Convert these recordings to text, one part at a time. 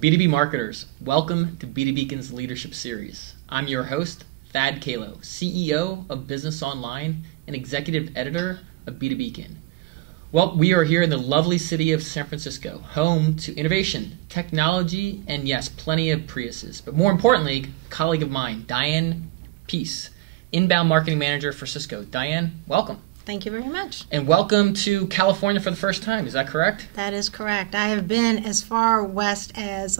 B2B marketers, welcome to B2 Beacon's Leadership Series. I'm your host, Thad Kalo, CEO of Business Online and Executive Editor of B2 Beacon. Well, we are here in the lovely city of San Francisco, home to innovation, technology, and yes, plenty of Priuses. But more importantly, a colleague of mine, Diane Peace, Inbound Marketing Manager for Cisco. Diane, welcome. Thank you very much. And welcome to California for the first time. Is that correct? That is correct. I have been as far west as,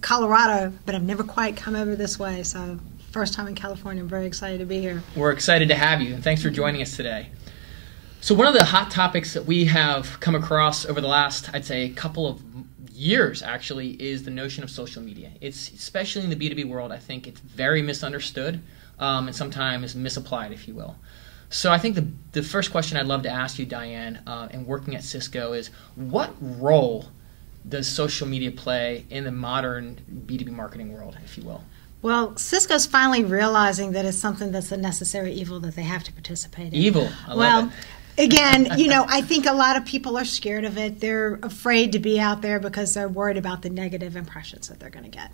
Colorado, but I've never quite come over this way. So first time in California. I'm very excited to be here. We're excited to have you, and thanks for joining us today. So one of the hot topics that we have come across over the last, I'd say, couple of years, actually, is the notion of social media. It's, especially in the B2B world, I think it's very misunderstood and sometimes misapplied, if you will. So I think the first question I'd love to ask you, Diane, and working at Cisco is, what role does social media play in the modern B2B marketing world, if you will? Well, Cisco's finally realizing that it's something that's a necessary evil that they have to participate in. Evil. I love it. Again, I think a lot of people are scared of it. They're afraid to be out there because they're worried about the negative impressions that they're going to get.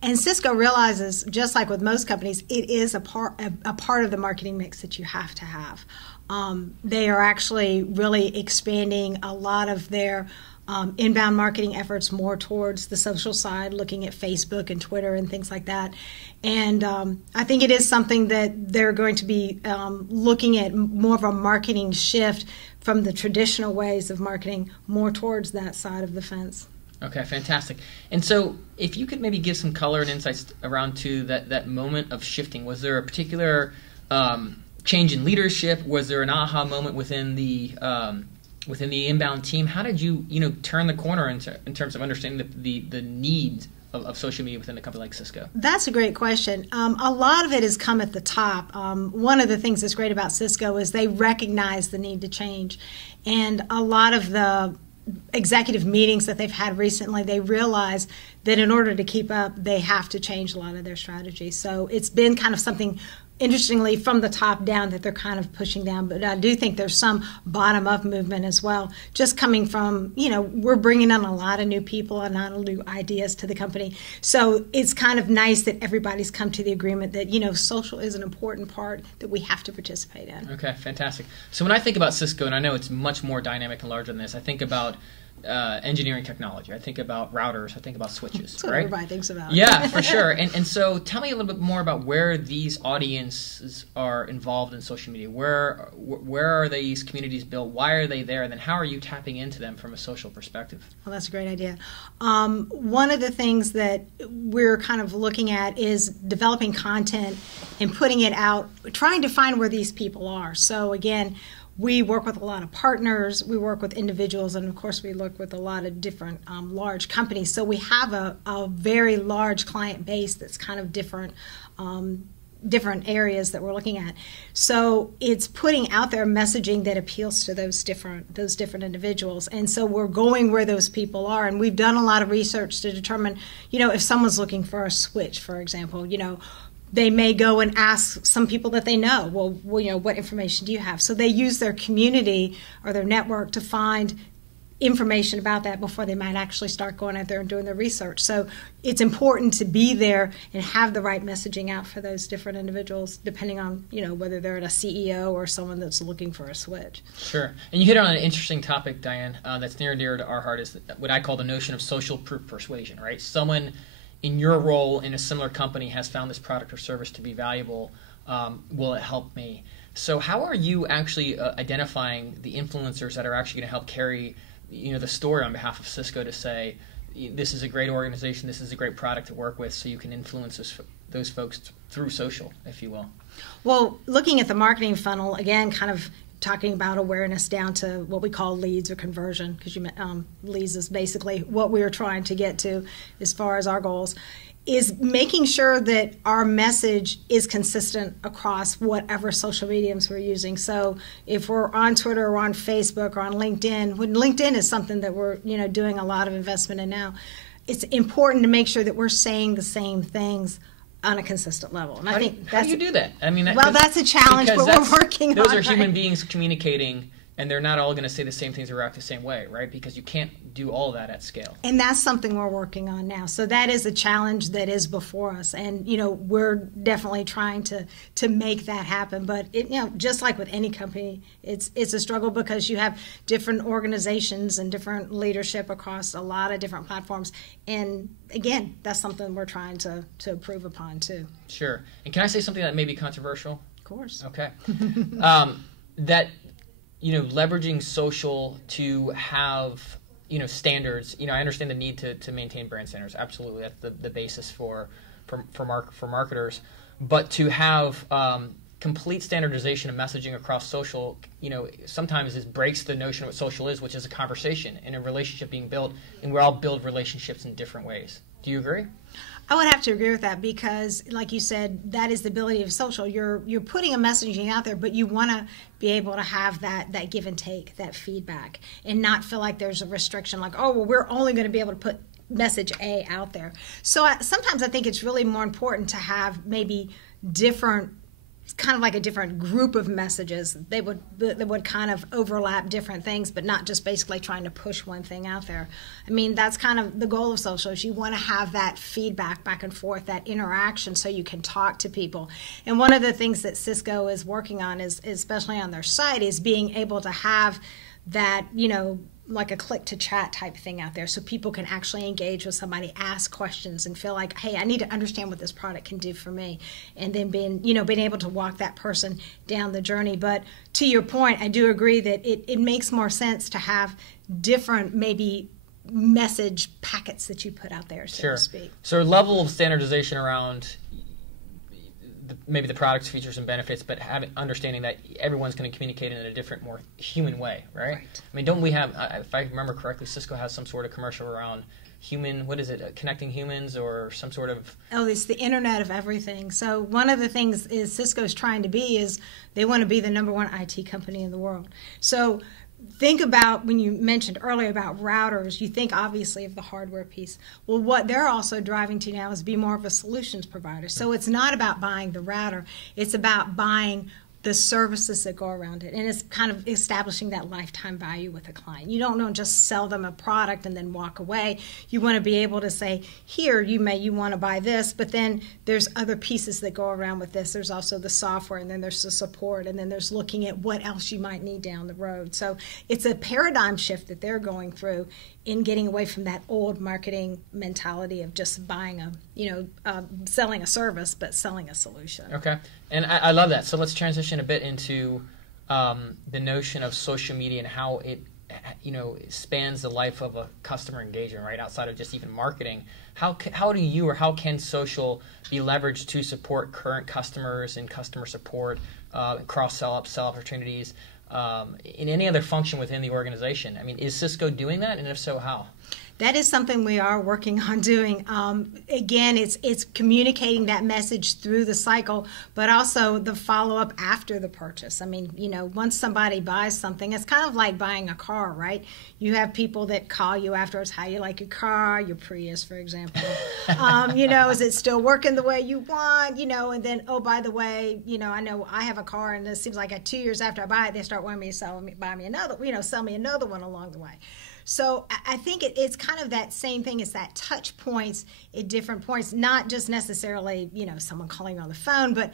And Cisco realizes, just like with most companies, it is a part of the marketing mix that you have to have. They are actually really expanding a lot of their inbound marketing efforts more towards the social side, looking at Facebook and Twitter and things like that. And I think it is something that they're going to be looking at more of a marketing shift from the traditional ways of marketing more towards that side of the fence. Okay, fantastic. And so if you could maybe give some color and insights around to that moment of shifting, was there a particular change in leadership? Was there an aha moment within the inbound team? How did you turn the corner in terms of understanding the need of social media within a company like Cisco? That's a great question. A lot of it has come at the top. One of the things that's great about Cisco is they recognize the need to change. And a lot of the executive meetings that they've had recently, they realize that in order to keep up, they have to change a lot of their strategy. So it's been kind of something, interestingly, from the top down that they're kind of pushing down. But I do think there's some bottom-up movement as well, just coming from, we're bringing in a lot of new people and a lot of new ideas to the company. So it's kind of nice that everybody's come to the agreement that, social is an important part that we have to participate in. Okay, fantastic. So when I think about Cisco, and I know it's much more dynamic and larger than this, I think about engineering technology. I think about routers. I think about switches. That's what right? Everybody thinks about. Yeah, for sure. And so tell me a little bit more about where these audiences are involved in social media. Where are these communities built? Why are they there? And then how are you tapping into them from a social perspective? Well, that's a great idea. One of the things that we're kind of looking at is developing content and putting it out, trying to find where these people are. So again, we work with a lot of partners, we work with individuals, and of course we work with a lot of different large companies. So we have a very large client base that's kind of different areas that we're looking at. So it's putting out there messaging that appeals to those different individuals. And so we're going where those people are. And we've done a lot of research to determine, if someone's looking for a switch, for example, they may go and ask some people that they know, well, what information do you have? So they use their community or their network to find information about that before they might actually start going out there and doing their research. So it's important to be there and have the right messaging out for those different individuals, depending on, whether they're a CEO or someone that's looking for a switch. Sure. And you hit on an interesting topic, Diane, that's near and dear to our heart, is what I call the notion of social proof persuasion, right? Someone in your role in a similar company has found this product or service to be valuable. Will it help me? So how are you actually identifying the influencers that are actually going to help carry the story on behalf of Cisco to say, this is a great organization, this is a great product to work with, so you can influence those folks through social, if you will? Well, looking at the marketing funnel, again, kind of talking about awareness down to what we call leads or conversion, because leads is basically what we are trying to get to as far as our goals, is making sure that our message is consistent across whatever social mediums we're using. So if we're on Twitter or on Facebook or on LinkedIn, when LinkedIn is something that we're doing a lot of investment in now, it's important to make sure that we're saying the same things on a consistent level. And how do you do that? I mean, that's a challenge, but we're working on it. Those are human beings communicating and they're not all going to say the same things or react the same way, right? Because you can't do all of that at scale. And that's something we're working on now. So that is a challenge that is before us, and we're definitely trying to make that happen. But just like with any company, it's a struggle because you have different organizations and different leadership across a lot of different platforms. And again, that's something we're trying to improve upon too. Sure. And can I say something that may be controversial? Of course. Okay. That leveraging social to have standards. I understand the need to maintain brand standards. Absolutely, that's the basis for marketers. But to have complete standardization of messaging across social, sometimes it breaks the notion of what social is, which is a conversation and a relationship being built, and we all build relationships in different ways. Do you agree? I would have to agree with that because, like you said, that is the ability of social. You're putting a messaging out there, but you want to be able to have that give and take, that feedback, and not feel like there's a restriction like, oh, well, we're only going to be able to put message A out there. So sometimes I think it's really more important to have maybe different, kind of like a different group of messages. They would kind of overlap different things, but not just basically trying to push one thing out there. I mean, that's kind of the goal of social, is you want to have that feedback back and forth, that interaction, so you can talk to people. And one of the things that Cisco is working on is, especially on their site, is being able to have that, like a click to chat type thing out there, so people can actually engage with somebody, ask questions, and feel like, hey, I need to understand what this product can do for me, and then being able to walk that person down the journey. But to your point, I do agree that it makes more sense to have different maybe message packets that you put out there, so to speak. So a level of standardization around maybe the products, features, and benefits, but understanding that everyone's going to communicate in a different, more human way, right? I mean, don't we have, if I remember correctly, Cisco has some sort of commercial around connecting humans, or some sort of... Oh, it's the Internet of Everything. So one of the things is Cisco's trying to be is they want to be the #1 IT company in the world. So think about, when you mentioned earlier about routers, you think obviously of the hardware piece. Well, what they're also driving to now is be more of a solutions provider. So it's not about buying the router, it's about buying the services that go around it, and it's kind of establishing that lifetime value with a client. You don't just sell them a product and then walk away. You want to be able to say, here, you want to buy this, but then there's other pieces that go around with this. There's also the software, and then there's the support, and then there's looking at what else you might need down the road. So it's a paradigm shift that they're going through in getting away from that old marketing mentality of just buying selling a service, but selling a solution. Okay, and I love that. So let's transition a bit into the notion of social media and how it spans the life of a customer engagement, right? Outside of just even marketing, how can social be leveraged to support current customers and customer support, cross-sell, upsell opportunities, in any other function within the organization? I mean, is Cisco doing that, and if so, how? That is something we are working on doing. Again, it's communicating that message through the cycle, but also the follow-up after the purchase. I mean, once somebody buys something, it's kind of like buying a car, right? You have people that call you afterwards, how you like your car, your Prius, for example. Is it still working the way you want? And then, oh, by the way, I know I have a car, and it seems like 2 years after I buy it, they start wanting me to sell me another one along the way. So I think it's kind of that same thing. It's that touch points at different points, not just necessarily, someone calling on the phone, but,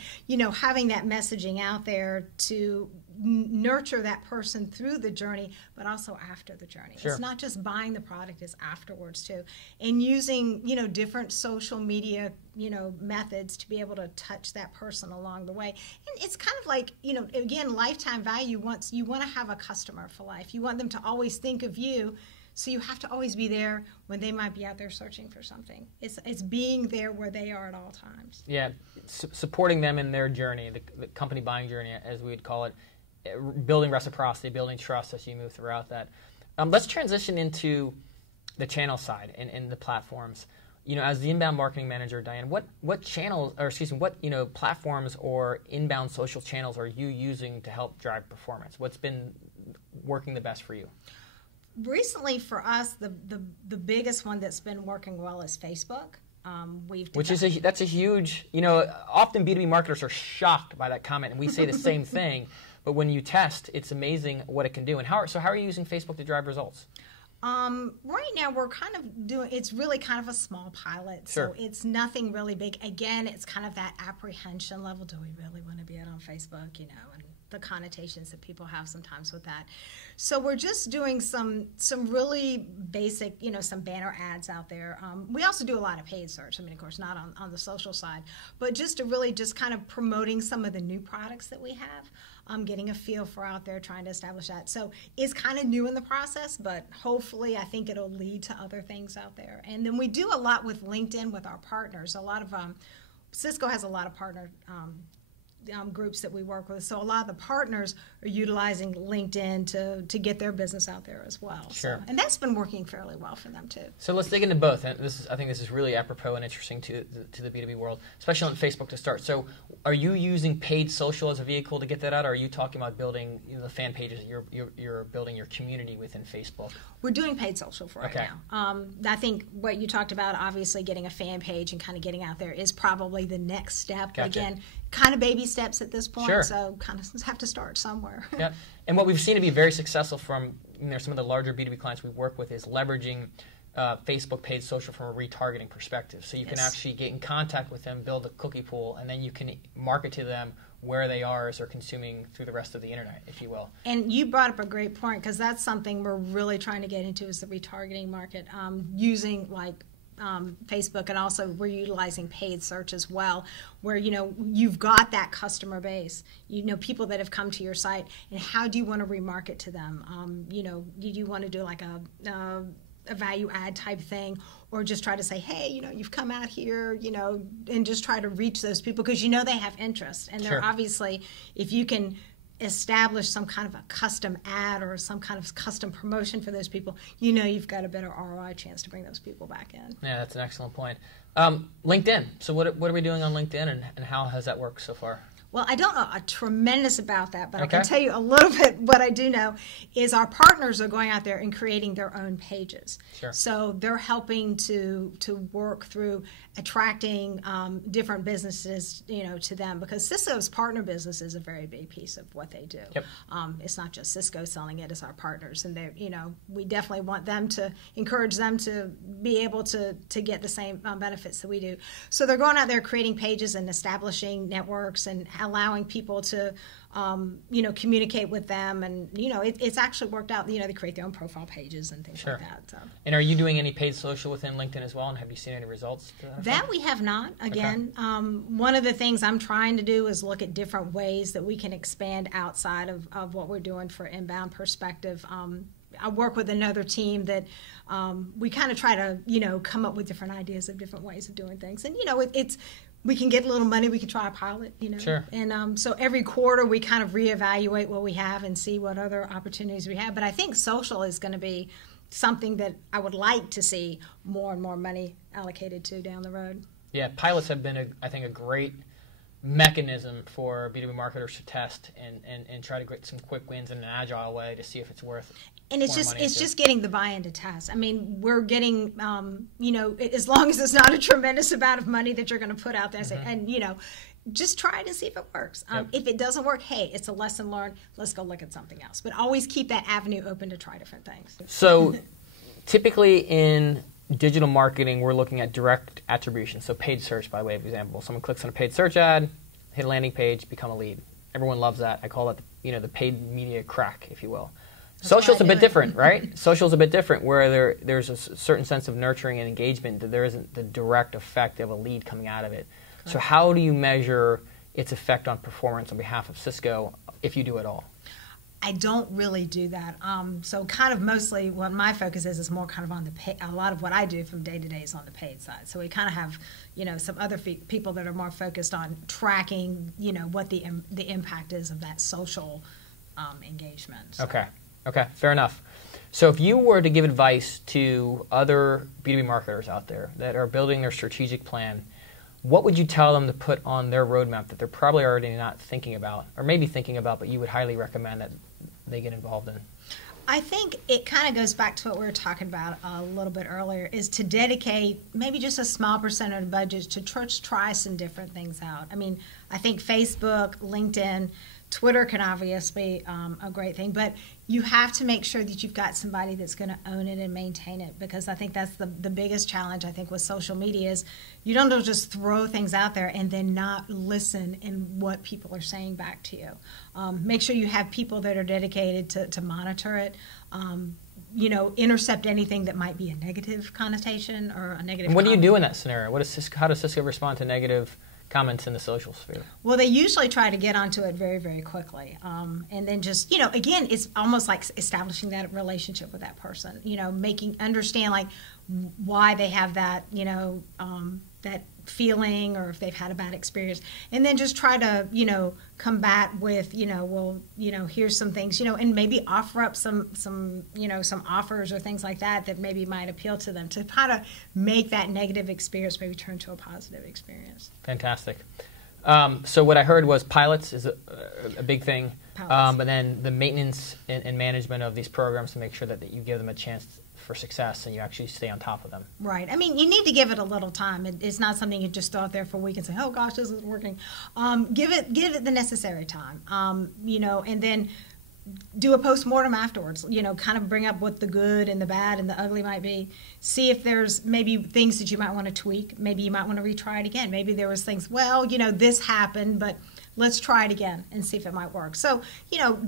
having that messaging out there to nurture that person through the journey, but also after the journey. Sure. It's not just buying the product, it's afterwards too. And using, different social media, methods to be able to touch that person along the way. And it's kind of like, again, lifetime value. Once you want to have a customer for life, you want them to always think of you. So you have to always be there when they might be out there searching for something. It's being there where they are at all times. Yeah, supporting them in their journey, the company buying journey, as we would call it, building reciprocity, building trust as you move throughout that. Let's transition into the channel side and the platforms. As the inbound marketing manager, Diane, what channels, or excuse me, what platforms or inbound social channels are you using to help drive performance? What's been working the best for you? Recently, for us, the biggest one that's been working well is Facebook. That's a huge, often B2B marketers are shocked by that comment, and we say the same thing. but when you test, it's amazing what it can do. And how are you using Facebook to drive results? Right now we're kind of doing, it's really kind of a small pilot. Sure. So it's nothing really big. Again, it's kind of that apprehension level. Do we really want to be out on Facebook, and the connotations that people have sometimes with that. So we're just doing some really basic, some banner ads out there. We also do a lot of paid search. I mean, of course, not on the social side, but just to really just kind of promoting some of the new products that we have, getting a feel for out there, trying to establish that. So it's kind of new in the process, but hopefully I think it'll lead to other things out there. And then we do a lot with LinkedIn with our partners. A lot of Cisco has a lot of partner groups that we work with. So a lot of the partners are utilizing LinkedIn to get their business out there as well. Sure. So, and that's been working fairly well for them too. So let's dig into both. And I think this is really apropos and interesting to the B2B world, especially on Facebook to start. So are you using paid social as a vehicle to get that out, or are you talking about building the fan pages that you're building your community within Facebook? We're doing paid social for right now. I think what you talked about, obviously getting a fan page and kind of getting out there is probably the next step. Gotcha. Again, kind of baby steps at this point, sure. So kind of have to start somewhere. Yeah, and what we've seen to be very successful from some of the larger B2B clients we work with is leveraging Facebook paid social from a retargeting perspective. So you can actually get in contact with them, build a cookie pool, and then you can market to them where they are as they're consuming through the rest of the internet, if you will. And you brought up a great point, because that's something we're really trying to get into is the retargeting market, using Facebook, and also we're utilizing paid search as well, where you've got that customer base, people that have come to your site, and how do you want to remarket to them? Do you want to do like a value add type thing, or just try to say, hey, you've come out here, and just try to reach those people because they have interest, and they're obviously, if you can establish some kind of a custom ad or some kind of custom promotion for those people, you've got a better ROI chance to bring those people back in. Yeah, that's an excellent point. LinkedIn. So what are we doing on LinkedIn, and how has that worked so far? Well, I don't know a tremendous about that, but okay. I can tell you a little bit. What I do know is our partners are going out there and creating their own pages. Sure. So they're helping to work through attracting different businesses, to them, because Cisco's partner business is a very big piece of what they do. Yep. It's not just Cisco selling it; it's our partners, and they, we definitely want them to encourage them to be able to get the same benefits that we do. So they're going out there creating pages and establishing networks and allowing people to, communicate with them, and it's actually worked out. They create their own profile pages and things like that. So. And are you doing any paid social within LinkedIn as well? And have you seen any results? That we have not. Again, one of the things I'm trying to do is look at different ways that we can expand outside of what we're doing for inbound perspective. I work with another team that we kind of try to, come up with different ideas of different ways of doing things, and it's. We can get a little money, we can try a pilot, Sure. And so every quarter we kind of reevaluate what we have and see what other opportunities we have. But I think social is going to be something that I would like to see more and more money allocated to down the road. Yeah, pilots have been, I think, a great mechanism for B2B marketers to test and try to get some quick wins in an agile way to see if it's worth. And it's just getting the buy-in to test. I mean, we're getting, as long as it's not a tremendous amount of money that you're going to put out there, and just try it and see if it works. If it doesn't work, hey, it's a lesson learned. Let's go look at something else. But always keep that avenue open to try different things. So typically in digital marketing, we're looking at direct attribution. So paid search, by way of example. Someone clicks on a paid search ad, hit a landing page, become a lead. Everyone loves that. I call it, the paid media crack, if you will. Social's a bit different, right? Social's a bit different, where there's a certain sense of nurturing and engagement, that there isn't the direct effect of a lead coming out of it. Correct. So how do you measure its effect on performance on behalf of Cisco, if you do at all? I don't really do that. So kind of mostly what my focus is more kind of on the pay. A lot of what I do from day to day is on the paid side. So we kind of have, some other people that are more focused on tracking, what the impact is of that social engagement. So. Okay, fair enough. So if you were to give advice to other B2B marketers out there that are building their strategic plan, what would you tell them to put on their roadmap that they're probably already not thinking about, or maybe thinking about, but you would highly recommend that they get involved in? I think it kind of goes back to what we were talking about a little bit earlier, is to dedicate maybe just a small percent of the budget to try some different things out. I mean, I think Facebook, LinkedIn, Twitter can obviously a great thing, but you have to make sure that you've got somebody that's going to own it and maintain it, because I think that's the biggest challenge I think with social media is you don't just throw things out there and then not listen in what people are saying back to you. Make sure you have people that are dedicated to monitor it. Intercept anything that might be a negative connotation or a negative. And what do you comment. do in that scenario? How does Cisco respond to negative comments in the social sphere? Well, they usually try to get onto it very, very quickly. And then just, again, it's almost like establishing that relationship with that person, understand like why they have that, that feeling, or if they've had a bad experience, and then just try to, combat with, here's some things, and maybe offer up some offers or things like that maybe might appeal to them to kind of make that negative experience maybe turn to a positive experience. Fantastic. So what I heard was pilots is a big thing, but then the maintenance and management of these programs to make sure that you give them a chance for success and you actually stay on top of them. Right. I mean, you need to give it a little time. It's not something you just throw out there for a week and say, oh gosh, this isn't working. Give it the necessary time, and then do a postmortem afterwards, kind of bring up what the good and the bad and the ugly might be. See if there's maybe things that you might want to tweak. Maybe you might want to retry it again. Maybe there was things, this happened, but let's try it again and see if it might work. So,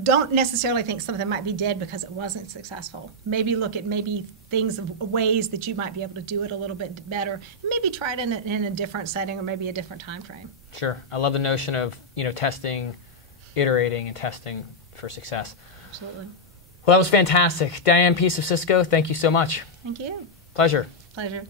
don't necessarily think something might be dead because it wasn't successful. Maybe look at ways that you might be able to do it a little bit better. Maybe try it in a different setting or maybe a different time frame. Sure. I love the notion of, testing, iterating, and testing for success. Absolutely. Well, that was fantastic. Diane Peace of Cisco, thank you so much. Thank you. Pleasure. Pleasure.